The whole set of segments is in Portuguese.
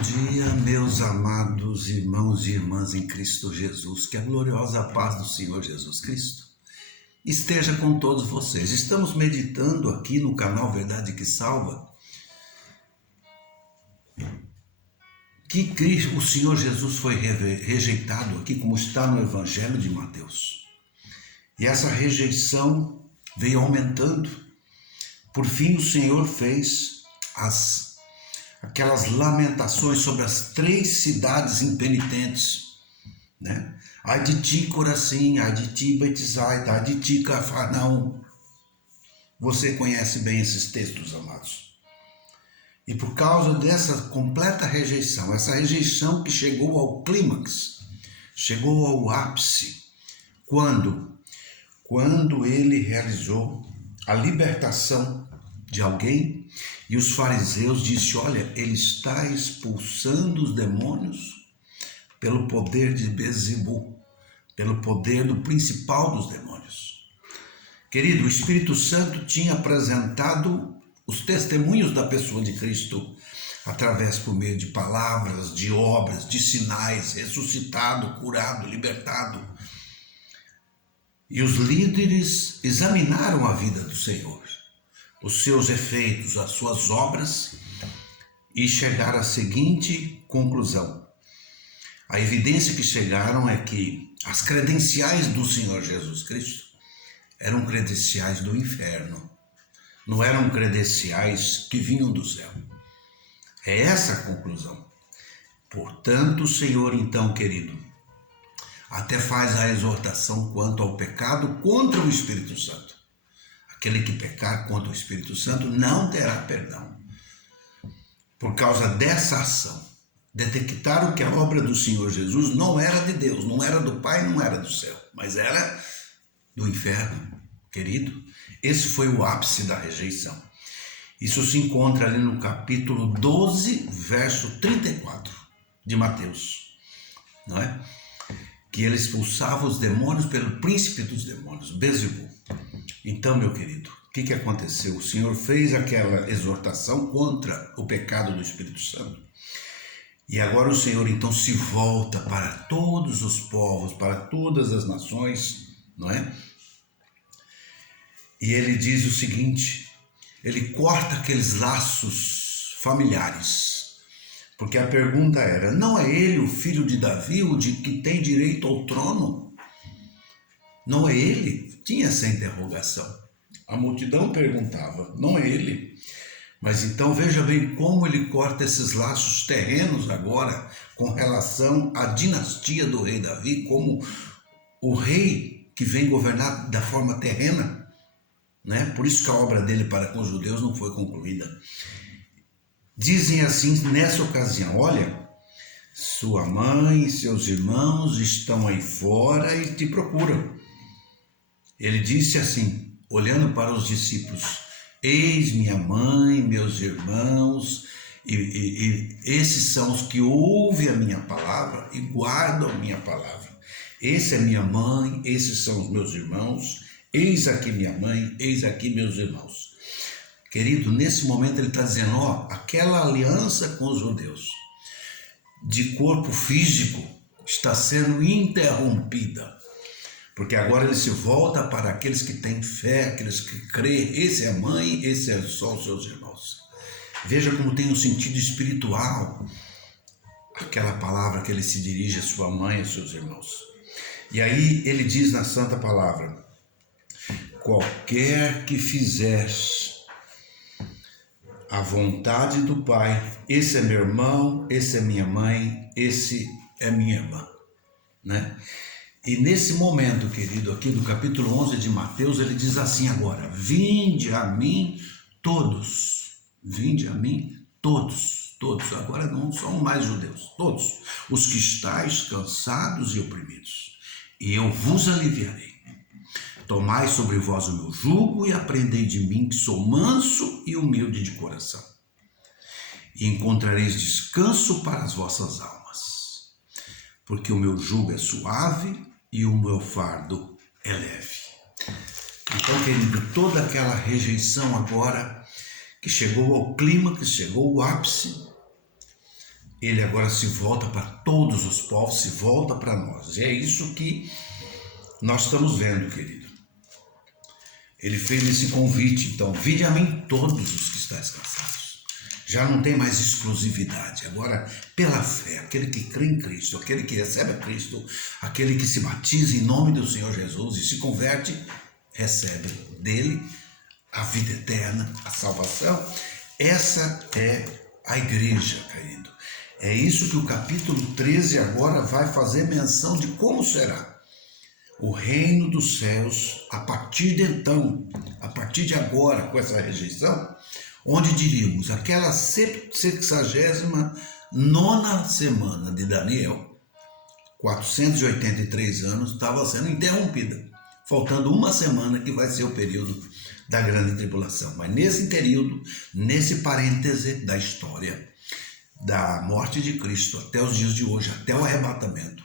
dia, meus amados irmãos e irmãs em Cristo Jesus. Que a gloriosa paz do Senhor Jesus Cristo esteja com todos vocês. Estamos meditando aqui no canal Verdade que Salva que o Senhor Jesus foi rejeitado aqui, como está no Evangelho de Mateus. E essa rejeição veio aumentando. Por fim, o Senhor fez aquelas lamentações sobre as 3 cidades impenitentes, né? Ai de ti, Corazim, ai de ti, Betsaida, ai de ti, Cafarnaum. Você conhece bem esses textos, amados. E por causa dessa completa rejeição, essa rejeição que chegou ao clímax, chegou ao ápice, quando ele realizou a libertação de alguém, e os fariseus disseram: olha, ele está expulsando os demônios pelo poder de Beelzebul, pelo poder do principal dos demônios. Querido, o Espírito Santo tinha apresentado os testemunhos da pessoa de Cristo através, por meio de palavras, de obras, de sinais, ressuscitado, curado, libertado. E os líderes examinaram a vida do Senhor, os seus efeitos, as suas obras, e chegaram à seguinte conclusão. A evidência que chegaram é que as credenciais do Senhor Jesus Cristo eram credenciais do inferno, não eram credenciais que vinham do céu. É essa a conclusão. Portanto, o Senhor, então, querido, até faz a exortação quanto ao pecado contra o Espírito Santo. Aquele que pecar contra o Espírito Santo não terá perdão. Por causa dessa ação, detectaram que a obra do Senhor Jesus não era de Deus, não era do Pai, não era do céu, mas era do inferno, querido. Esse foi o ápice da rejeição. Isso se encontra ali no capítulo 12, verso 34 de Mateus, não é? Que ele expulsava os demônios pelo príncipe dos demônios, Beelzebul. Então, meu querido, o que aconteceu? O Senhor fez aquela exortação contra o pecado do Espírito Santo. E agora o Senhor então se volta para todos os povos, para todas as nações, não é? E ele diz o seguinte, ele corta aqueles laços familiares. Porque a pergunta era, não é ele o filho de Davi, o de que tem direito ao trono? Não é ele? Tinha essa interrogação. A multidão perguntava, não é ele? Mas então veja bem como ele corta esses laços terrenos agora com relação à dinastia do rei Davi, como o rei que vem governar da forma terrena, né? Por isso que a obra dele para com os judeus não foi concluída. Dizem assim nessa ocasião, olha, sua mãe e seus irmãos estão aí fora e te procuram. Ele disse assim, olhando para os discípulos, eis minha mãe, meus irmãos, e esses são os que ouvem a minha palavra e guardam a minha palavra. Essa é minha mãe, esses são os meus irmãos, eis aqui minha mãe, eis aqui meus irmãos. Querido, nesse momento ele está dizendo, ó, aquela aliança com os judeus de corpo físico está sendo interrompida. Porque agora ele se volta para aqueles que têm fé, aqueles que creem, esse é a mãe, esse é só os seus irmãos. Veja como tem um sentido espiritual aquela palavra que ele se dirige à sua mãe e aos seus irmãos. E aí ele diz na santa palavra, qualquer que fizer a vontade do Pai, esse é meu irmão, esse é minha mãe, esse é minha irmã, né? E nesse momento, querido, aqui do capítulo 11 de Mateus, ele diz assim agora, vinde a mim todos, todos, agora não são mais judeus, todos, os que estáis cansados e oprimidos, e eu vos aliviarei. Tomai sobre vós o meu jugo e aprendei de mim, que sou manso e humilde de coração, e encontrareis descanso para as vossas almas, porque o meu jugo é suave e o meu fardo é leve. Então, querido, toda aquela rejeição agora que chegou ao clima, que chegou ao ápice, ele agora se volta para todos os povos, se volta para nós. E é isso que nós estamos vendo, querido. Ele fez esse convite, então, vinde a mim todos os que estáis cansados. Já não tem mais exclusividade. Agora, pela fé, aquele que crê em Cristo, aquele que recebe a Cristo, aquele que se batiza em nome do Senhor Jesus e se converte, recebe dele a vida eterna, a salvação. Essa é a igreja, querido. É isso que o capítulo 13 agora vai fazer menção de como será o reino dos céus a partir de então, a partir de agora, com essa rejeição, onde diríamos aquela 69ª semana de Daniel, 483 anos, estava sendo interrompida, faltando uma semana que vai ser o período da grande tribulação. Mas nesse período, nesse parêntese da história, da morte de Cristo até os dias de hoje, até o arrebatamento,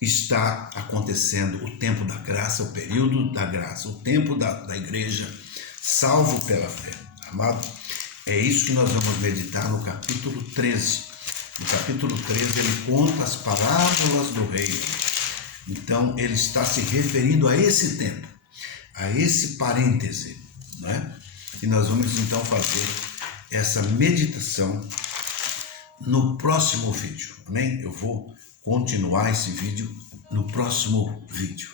está acontecendo o tempo da graça, o período da graça, o tempo da igreja, salvo pela fé. Amado, é isso que nós vamos meditar no capítulo 13. No capítulo 13 ele conta as parábolas do reino. Então ele está se referindo a esse tempo, a esse parêntese, né? E nós vamos então fazer essa meditação no próximo vídeo, amém? Eu vou continuar esse vídeo no próximo vídeo.